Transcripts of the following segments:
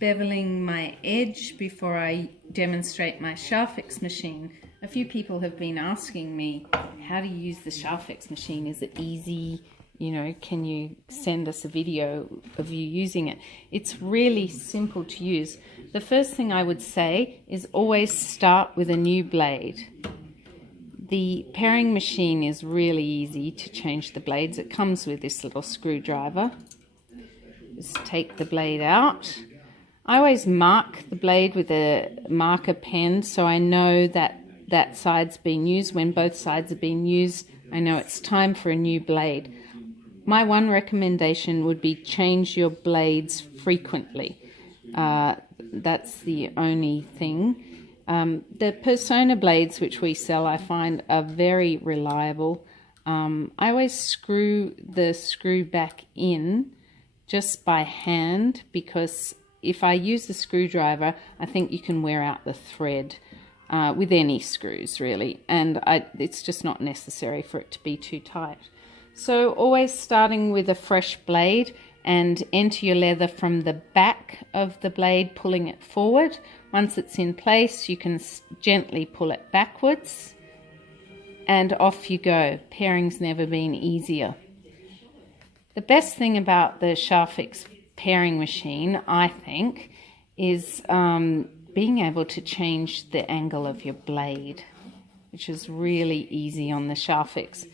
beveling my edge before I demonstrate my Schärffix machine. A few people have been asking me, how do you use the Schärffix machine? Is it easy? You know, can you send us a video of you using it? It's really simple to use. The first thing I would say is always start with a new blade. The paring machine is really easy to change the blades. It comes with this little screwdriver. Just take the blade out. I always mark the blade with a marker pen so I know that that side's been used. When both sides have been used, I know it's time for a new blade. My one recommendation would be change your blades frequently. That's the only thing. The Persona blades which we sell, I find, are very reliable. I always screw the screw back in just by hand, because if I use the screwdriver, I think you can wear out the thread with any screws really, and it's just not necessary for it to be too tight. So always starting with a fresh blade, and enter your leather from the back of the blade, pulling it forward. Once it's in place, you can gently pull it backwards, and off you go. Paring's never been easier. The best thing about the Schärffix paring machine, I think, is being able to change the angle of your blade, which is really easy on the Schärffix.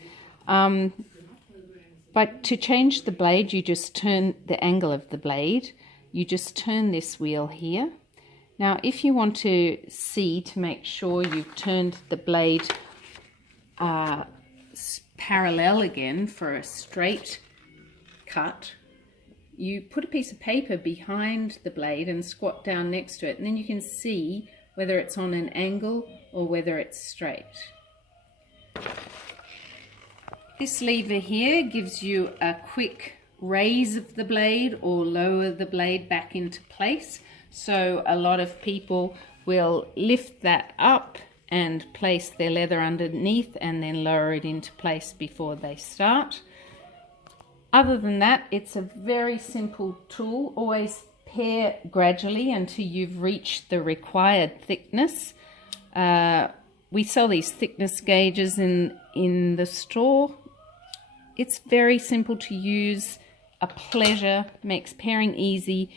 But to change the blade, you just turn the angle of the blade. You just turn this wheel here. Now, if you want to see to make sure you've turned the blade parallel again for a straight cut, you put a piece of paper behind the blade and squat down next to it, and then you can see whether it's on an angle or whether it's straight. This lever here gives you a quick raise of the blade or lower the blade back into place. So a lot of people will lift that up and place their leather underneath and then lower it into place before they start. Other than that, it's a very simple tool. Always pare gradually until you've reached the required thickness. We sell these thickness gauges in the store. It's very simple to use, a pleasure, makes paring easy.